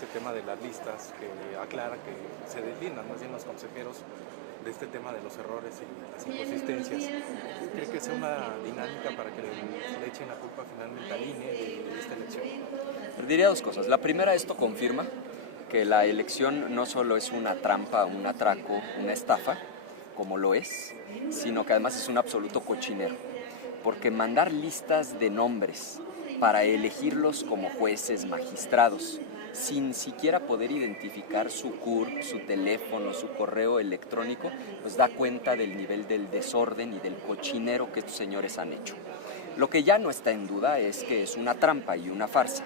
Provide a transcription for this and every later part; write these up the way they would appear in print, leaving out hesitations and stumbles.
este tema de las listas, que aclara que se deslindan más bien los consejeros de este tema de los errores y las inconsistencias. ¿Cree que sea una dinámica para que le echen la culpa finalmente al INE de esta elección? Diría dos cosas. La primera, esto confirma que la elección no solo es una trampa, un atraco, una estafa, como lo es, sino que además es un absoluto cochinero. Porque mandar listas de nombres para elegirlos como jueces, magistrados, sin siquiera poder identificar su CURP, su teléfono, su correo electrónico, pues da cuenta del nivel del desorden y del cochinero que estos señores han hecho. Lo que ya no está en duda es que es una trampa y una farsa,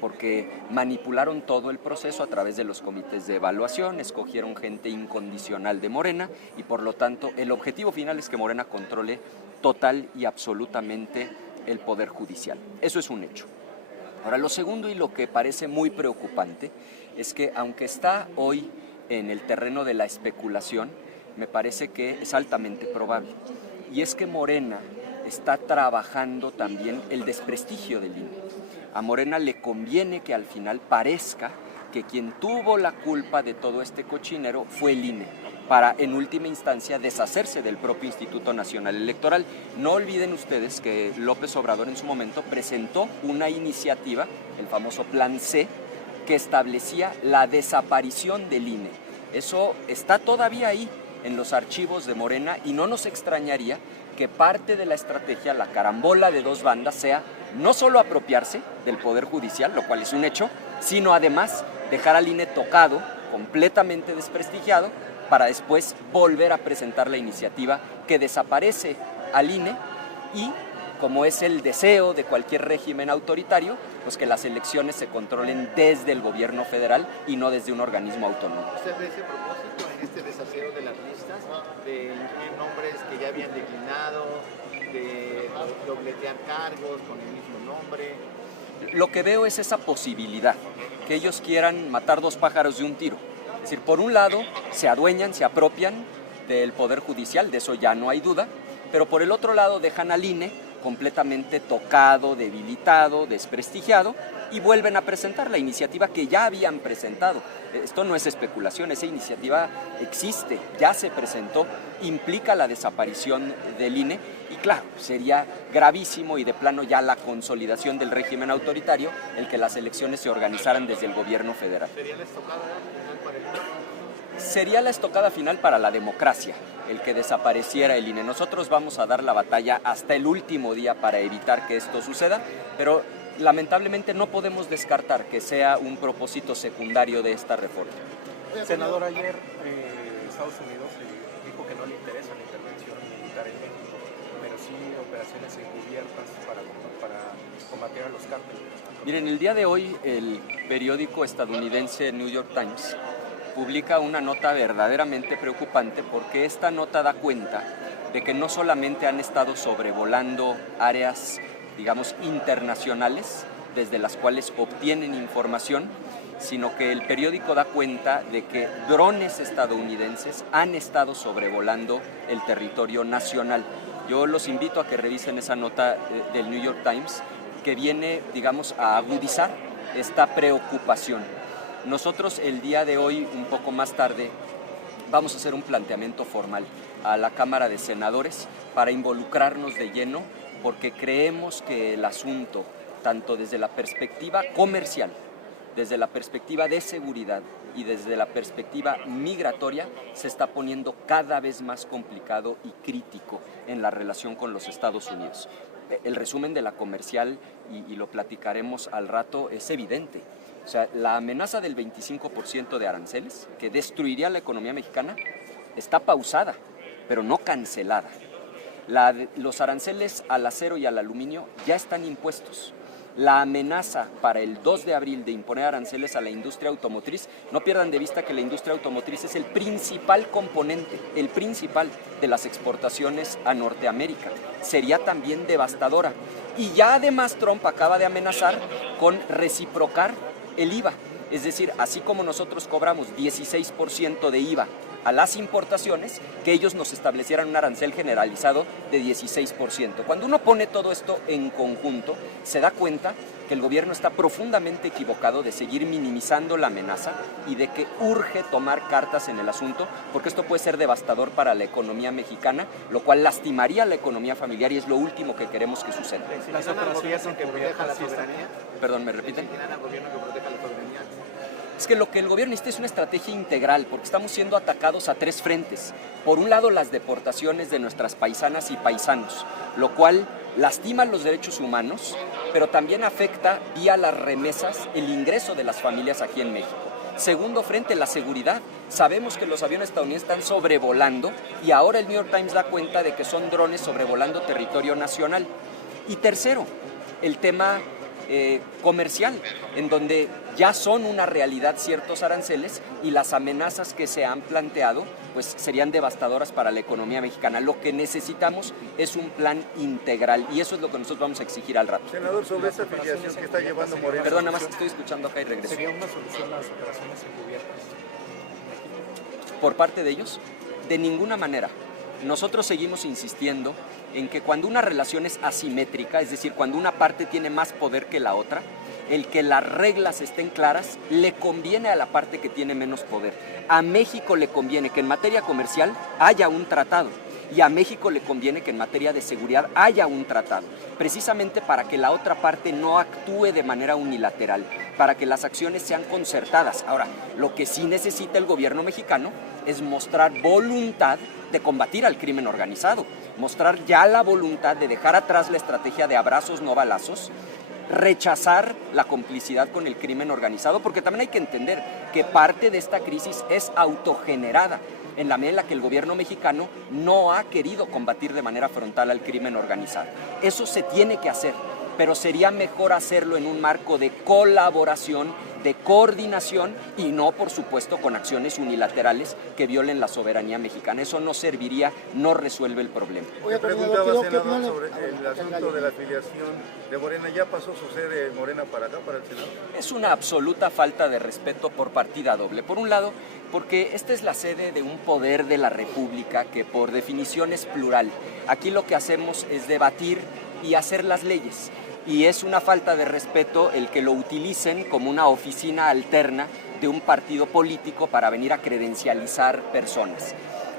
porque manipularon todo el proceso a través de los comités de evaluación, escogieron gente incondicional de Morena y por lo tanto el objetivo final es que Morena controle total y absolutamente el Poder Judicial. Eso es un hecho. Ahora, lo segundo y lo que parece muy preocupante es que aunque está hoy en el terreno de la especulación, me parece que es altamente probable. Y es que Morena está trabajando también el desprestigio del INE. A Morena le conviene que al final parezca que quien tuvo la culpa de todo este cochinero fue el INE, para en última instancia deshacerse del propio Instituto Nacional Electoral. No olviden ustedes que López Obrador en su momento presentó una iniciativa, el famoso Plan C, que establecía la desaparición del INE. Eso está todavía ahí en los archivos de Morena y no nos extrañaría que parte de la estrategia, la carambola de dos bandas, sea no solo apropiarse del Poder Judicial, lo cual es un hecho, sino además dejar al INE tocado, completamente desprestigiado, para después volver a presentar la iniciativa que desaparece al INE y, como es el deseo de cualquier régimen autoritario, pues que las elecciones se controlen desde el gobierno federal y no desde un organismo autónomo. ¿Usted ve ese propósito en este desaseo de las listas, de incluir nombres que ya habían declinado, de dobletear cargos con el mismo nombre? Lo que veo es esa posibilidad, que ellos quieran matar dos pájaros de un tiro. Es decir, por un lado, se adueñan, se apropian del Poder Judicial, de eso ya no hay duda, pero por el otro lado dejan al INE completamente tocado, debilitado, desprestigiado, y vuelven a presentar la iniciativa que ya habían presentado. Esto no es especulación, esa iniciativa existe, ya se presentó, implica la desaparición del INE, y claro, sería gravísimo y de plano ya la consolidación del régimen autoritario el que las elecciones se organizaran desde el gobierno federal. ¿Sería la estocada final para el INE? Sería la estocada final para la democracia, el que desapareciera el INE. Nosotros vamos a dar la batalla hasta el último día para evitar que esto suceda, pero lamentablemente no podemos descartar que sea un propósito secundario de esta reforma. Senador, ayer Estados Unidos dijo que no le interesa la intervención militar en México, pero sí operaciones encubiertas para combatir a los cárteles. Miren, el día de hoy el periódico estadounidense New York Times publica una nota verdaderamente preocupante porque esta nota da cuenta de que no solamente han estado sobrevolando áreas, digamos, internacionales desde las cuales obtienen información, sino que el periódico da cuenta de que drones estadounidenses han estado sobrevolando el territorio nacional. Yo los invito a que revisen esa nota del New York Times que viene, digamos, a agudizar esta preocupación. Nosotros el día de hoy, un poco más tarde, vamos a hacer un planteamiento formal a la Cámara de Senadores para involucrarnos de lleno, porque creemos que el asunto, tanto desde la perspectiva comercial, desde la perspectiva de seguridad y desde la perspectiva migratoria, se está poniendo cada vez más complicado y crítico en la relación con los Estados Unidos. El resumen de la comercial, y lo platicaremos al rato, es evidente. O sea, la amenaza del 25% de aranceles, que destruiría la economía mexicana, está pausada, pero no cancelada. Los aranceles al acero y al aluminio ya están impuestos. La amenaza para el 2 de abril de imponer aranceles a la industria automotriz, no pierdan de vista que la industria automotriz es el principal componente, el principal de las exportaciones a Norteamérica. Sería también devastadora. Y ya además Trump acaba de amenazar con reciprocar el IVA. Es decir, así como nosotros cobramos 16% de IVA a las importaciones que ellos nos establecieran un arancel generalizado de 16%. Cuando uno pone todo esto en conjunto, se da cuenta que el gobierno está profundamente equivocado de seguir minimizando la amenaza y de que urge tomar cartas en el asunto, porque esto puede ser devastador para la economía mexicana, lo cual lastimaría la economía familiar y es lo último que queremos que suceda. Las operaciones que proteja la soberanía. Perdón, ¿me repiten? ¿Al gobierno que proteja la soberanía? Es que lo que el gobierno necesita es una estrategia integral, porque estamos siendo atacados a tres frentes. Por un lado, las deportaciones de nuestras paisanas y paisanos, lo cual lastima los derechos humanos, pero también afecta vía las remesas el ingreso de las familias aquí en México. Segundo frente, la seguridad. Sabemos que los aviones estadounidenses están sobrevolando y ahora el New York Times da cuenta de que son drones sobrevolando territorio nacional. Y tercero, el tema comercial, en donde ya son una realidad ciertos aranceles y las amenazas que se han planteado pues serían devastadoras para la economía mexicana. Lo que necesitamos es un plan integral y eso es lo que nosotros vamos a exigir al rato. Senador, sobre esta afiliación que está llevando Morena. Perdón, nada más estoy escuchando acá y regreso. ¿Sería una solución las operaciones encubiertas? Por parte de ellos, de ninguna manera. Nosotros seguimos insistiendo en que cuando una relación es asimétrica, es decir, cuando una parte tiene más poder que la otra, el que las reglas estén claras le conviene a la parte que tiene menos poder. A México le conviene que en materia comercial haya un tratado y a México le conviene que en materia de seguridad haya un tratado, precisamente para que la otra parte no actúe de manera unilateral, para que las acciones sean concertadas. Ahora, lo que sí necesita el gobierno mexicano es mostrar voluntad de combatir al crimen organizado, mostrar ya la voluntad de dejar atrás la estrategia de abrazos no balazos, rechazar la complicidad con el crimen organizado, porque también hay que entender que parte de esta crisis es autogenerada, en la medida en la que el gobierno mexicano no ha querido combatir de manera frontal al crimen organizado. Eso se tiene que hacer, pero sería mejor hacerlo en un marco de colaboración, de coordinación y no, por supuesto, con acciones unilaterales que violen la soberanía mexicana. Eso no serviría, no resuelve el problema. Oye, preguntaba, senador, sobre el asunto de la afiliación de Morena. ¿Ya pasó su sede Morena para acá, para el Senado? Es una absoluta falta de respeto por partida doble. Por un lado, porque esta es la sede de un poder de la República que por definición es plural. Aquí lo que hacemos es debatir y hacer las leyes. Y es una falta de respeto el que lo utilicen como una oficina alterna de un partido político para venir a credencializar personas.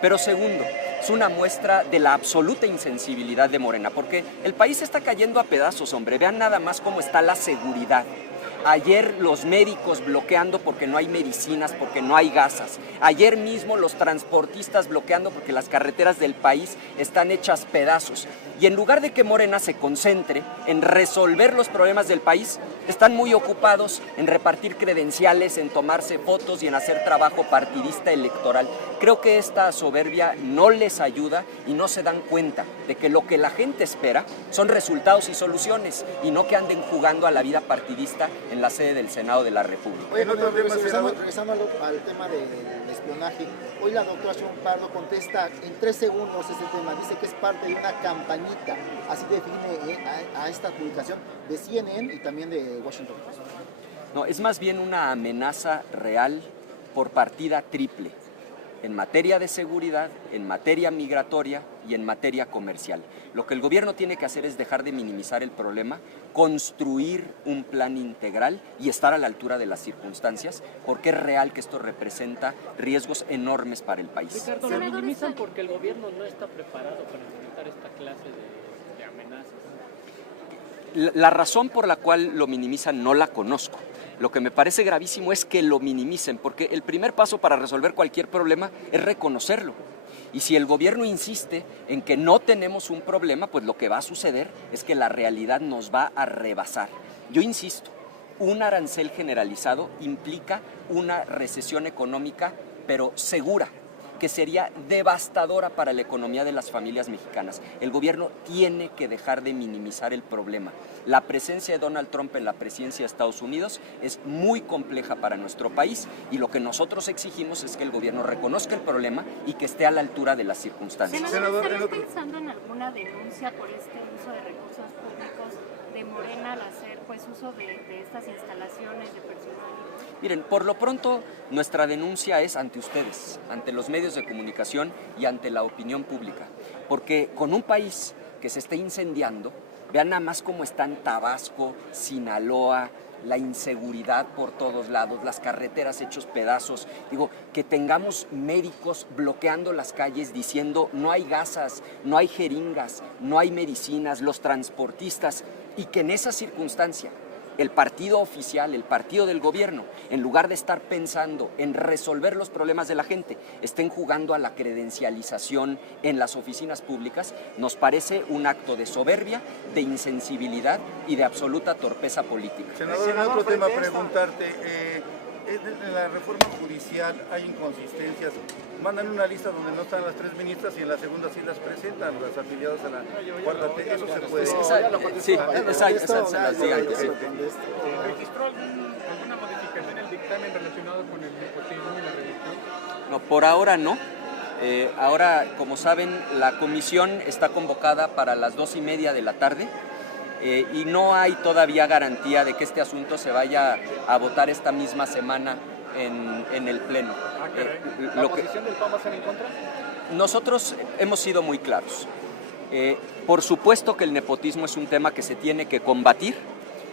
Pero segundo, es una muestra de la absoluta insensibilidad de Morena, porque el país está cayendo a pedazos, hombre. Vean nada más cómo está la seguridad. Ayer los médicos bloqueando porque no hay medicinas, porque no hay gasas. Ayer mismo los transportistas bloqueando porque las carreteras del país están hechas pedazos. Y en lugar de que Morena se concentre en resolver los problemas del país, están muy ocupados en repartir credenciales, en tomarse fotos y en hacer trabajo partidista electoral. Creo que esta soberbia no les ayuda y no se dan cuenta de que lo que la gente espera son resultados y soluciones y no que anden jugando a la vida partidista en la sede del Senado de la República. Oye, regresando al tema del espionaje, hoy la doctora Sharon Pardo contesta en 3 segundos este tema, dice que es parte de una campañita, así define a esta publicación de CNN y también de Washington Post. No, es más bien una amenaza real por partida triple, en materia de seguridad, en materia migratoria y en materia comercial. Lo que el gobierno tiene que hacer es dejar de minimizar el problema, construir un plan integral y estar a la altura de las circunstancias, porque es real que esto representa riesgos enormes para el país. Ricardo, lo minimizan porque el gobierno no está preparado para enfrentar esta clase de amenazas. La razón por la cual lo minimizan no la conozco. Lo que me parece gravísimo es que lo minimicen, porque el primer paso para resolver cualquier problema es reconocerlo. Y si el gobierno insiste en que no tenemos un problema, pues lo que va a suceder es que la realidad nos va a rebasar. Yo insisto, un arancel generalizado implica una recesión económica, pero segura, que sería devastadora para la economía de las familias mexicanas. El gobierno tiene que dejar de minimizar el problema. La presencia de Donald Trump en la presidencia de Estados Unidos es muy compleja para nuestro país y lo que nosotros exigimos es que el gobierno reconozca el problema y que esté a la altura de las circunstancias. Senador, ¿están pensando en alguna denuncia por este uso de recursos públicos de Morena al hacer pues uso de estas instalaciones de personal? Miren, por lo pronto nuestra denuncia es ante ustedes, ante los medios de comunicación y ante la opinión pública, porque con un país que se está incendiando, vean nada más cómo están Tabasco, Sinaloa, la inseguridad por todos lados, las carreteras hechos pedazos. Digo, que tengamos médicos bloqueando las calles diciendo no hay gasas, no hay jeringas, no hay medicinas, los transportistas, y que en esa circunstancia el partido oficial, el partido del gobierno, en lugar de estar pensando en resolver los problemas de la gente, estén jugando a la credencialización en las oficinas públicas, nos parece un acto de soberbia, de insensibilidad y de absoluta torpeza política. Senador, en otro tema preguntarte, en la reforma judicial hay inconsistencias. Mandan una lista donde no están las 3 ministras y en la segunda sí las presentan, las afiliadas a la cuarta T. Eso se puede. Esa se las digan. ¿Registró alguna modificación en el dictamen relacionado con el nepotismo y la religión? No, por ahora no. Ahora, como saben, la comisión está convocada para las 2:30 de la tarde. Y no hay todavía garantía de que este asunto se vaya a votar esta misma semana en el Pleno. ¿La posición del PAN va a ser en contra? Nosotros hemos sido muy claros. Por supuesto que el nepotismo es un tema que se tiene que combatir.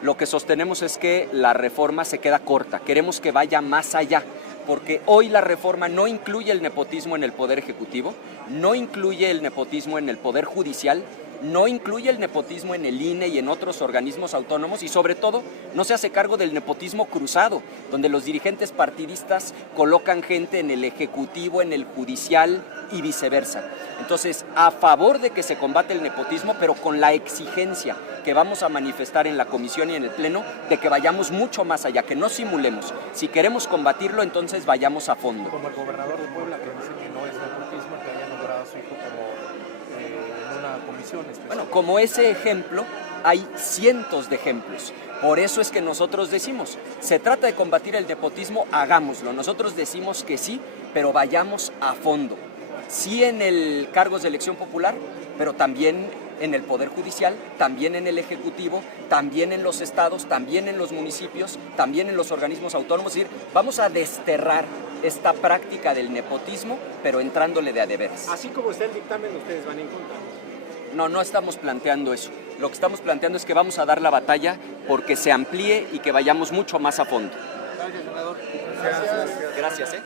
Lo que sostenemos es que la reforma se queda corta. Queremos que vaya más allá, porque hoy la reforma no incluye el nepotismo en el Poder Ejecutivo, no incluye el nepotismo en el Poder Judicial, no incluye el nepotismo en el INE y en otros organismos autónomos, y sobre todo no se hace cargo del nepotismo cruzado, donde los dirigentes partidistas colocan gente en el Ejecutivo, en el Judicial y viceversa. Entonces, a favor de que se combate el nepotismo, pero con la exigencia que vamos a manifestar en la comisión y en el Pleno, de que vayamos mucho más allá, que no simulemos. Si queremos combatirlo, entonces vayamos a fondo. Como el gobernador de Puebla, que dice que no es nepotismo, que haya nombrado a su hijo como en una comisión especial. Bueno, como ese ejemplo, hay cientos de ejemplos. Por eso es que nosotros decimos, se trata de combatir el nepotismo, hagámoslo. Nosotros decimos que sí, pero vayamos a fondo. Sí en el cargos de elección popular, pero también en el Poder Judicial, también en el Ejecutivo, también en los estados, también en los municipios, también en los organismos autónomos. Es decir, vamos a desterrar esta práctica del nepotismo, pero entrándole de a de veras. Así como está el dictamen, ustedes van en contra. No estamos planteando eso. Lo que estamos planteando es que vamos a dar la batalla porque se amplíe y que vayamos mucho más a fondo. Gracias, senador. Gracias.